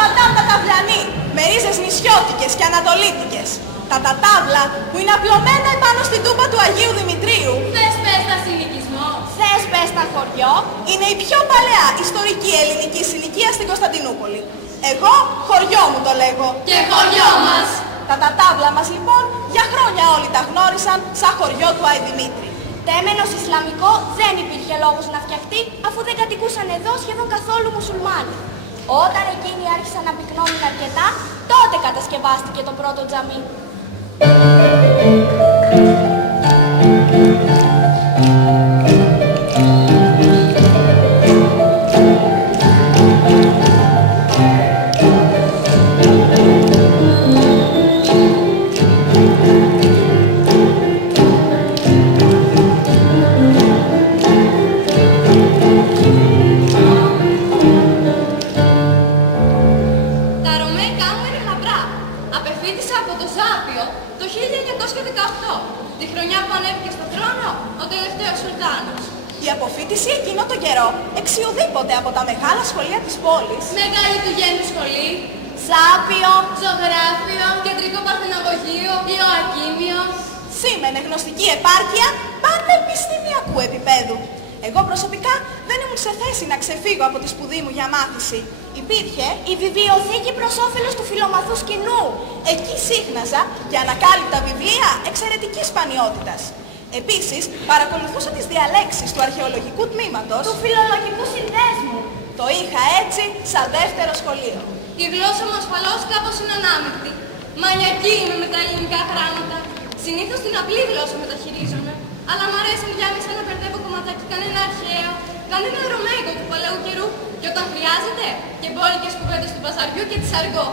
πατάμ τα ταυλιανή, με ρίζες νησιώτικες και ανατολίτικες. Τα ταύλα που είναι απλωμένα επάνω στην τούμπα του Αγίου Δημητρίου. Θες πες τα συνοικισμό. Θες πες τα χωριό. Είναι η πιο παλαιά ιστορική ελληνική συνοικία στην Κωνσταντινούπολη. Εγώ χωριό μου το λέγω. Και χωριό μας. Τα ταύλα μας λοιπόν για χρόνια όλοι τα γνώρισαν σαν χωριό του Άι Δημήτρη. Τέμενος Ισλαμικό δεν υπήρχε λόγος να φτιαχτεί αφού δεν κατοικούσαν εδώ σχεδόν καθόλου μουσουλμάνοι. Όταν εκείνοι άρχισαν να πυκνώνουν αρκετά, τότε κατασκευάστηκε το πρώτο τζαμί. Τη χρονιά που ανέβηκε στον θρόνο ο τελευταίος Σουλτάνος. Η αποφοίτηση εκείνο τον καιρό εξιουδήποτε από τα μεγάλα σχολεία της πόλης. Μεγάλη του γένου σχολή, Σάπιο, ζωγράφιο, κεντρικό παρθεναγωγείο, ιωακίμιο. Σήμαινε γνωστική επάρκεια πανεπιστημιακού επίπεδου. Εγώ προσωπικά δεν ήμουν σε θέση να ξεφύγω από τη σπουδή μου για μάθηση. Υπήρχε η βιβλιοθήκη προς όφελος του φιλομαθούς κοινού. Εκεί σύχναζα και ανακάλυπτα βιβλία εξαιρετικής σπανιότητας. Επίσης, παρακολουθούσα τις διαλέξεις του αρχαιολογικού τμήματος του φιλολογικού συνδέσμου. Το είχα έτσι σαν δεύτερο σχολείο. Η γλώσσα μου ασφαλώς κάπως είναι ανάμεικτη. Μανιακή είμαι με τα ελληνικά γράμματα. Συνήθως την απλή γλώσσα μεταχειρίζομαι. Αλλά μου αρέσει ενδιάμεσα να μπερδεύω κομματάκι κανένα αρχαίο, κανένα ρωμαϊκό του παλαιού καιρού και όταν χρειάζεται και μπόλικες κουβέντες του μπαζαριού και της αργό.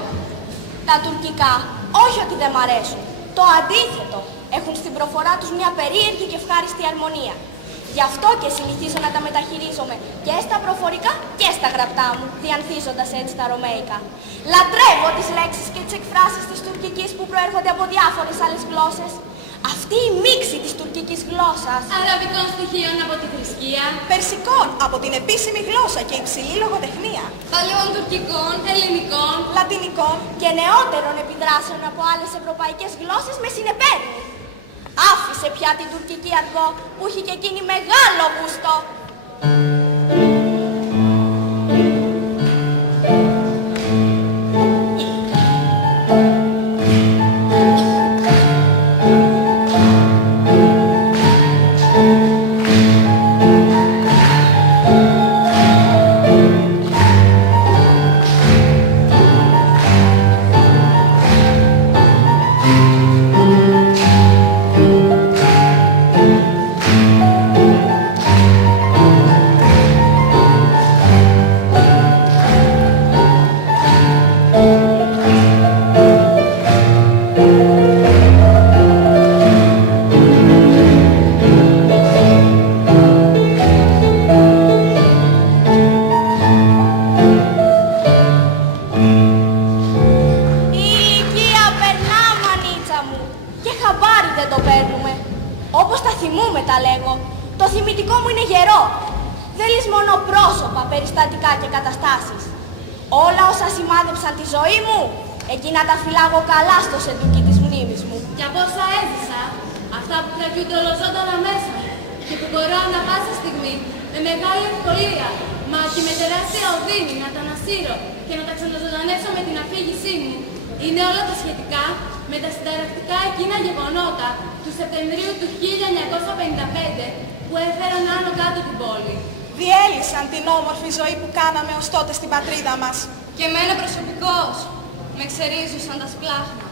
Τα τουρκικά, όχι ότι δεν μ' αρέσουν. Το αντίθετο, έχουν στην προφορά τους μια περίεργη και ευχάριστη αρμονία. Γι' αυτό και συνηθίζω να τα μεταχειρίζομαι και στα προφορικά και στα γραπτά μου, διανθίζοντας έτσι τα ρωμαϊκά. Λατρεύω τις λέξεις και τις εκφράσεις της τουρκικής που προέρχονται από διάφορες άλλες γλώσσες. Αυτή η μίξη της τουρκικής γλώσσας. Αραβικών στοιχείων από τη θρησκεία. Περσικών από την επίσημη γλώσσα και υψηλή λογοτεχνία. Παλαιών τουρκικών, ελληνικών, λατινικών και νεότερων επιδράσεων από άλλες ευρωπαϊκές γλώσσες με συνεπέρνει. Άφησε πια την τουρκική αργό που είχε και εκείνη μεγάλο γούστο. Περιστατικά και καταστάσεις. Όλα όσα σημάδεψαν τη ζωή μου, εκείνα τα φυλάγω καλά στο σεντούκι της μνήμης μου. Και από όσα έζησα, αυτά που κρατιούνται ολοζώντανα μέσα και που μπορώ ανά πάσα στιγμή με μεγάλη ευκολία, μα και με τεράστια οδύνη να τα ανασύρω και να τα ξαναζωντανεύσω με την αφήγησή μου, είναι όλα τα σχετικά με τα συνταρακτικά εκείνα γεγονότα του Σεπτεμβρίου του 1955 που έφεραν άνω κάτω την πόλη. Διέλυσαν την όμορφη ζωή που κάναμε ως τότε στην πατρίδα μας. Και εμένα προσωπικώς με ξερίζουσαν τα σπλάχνα.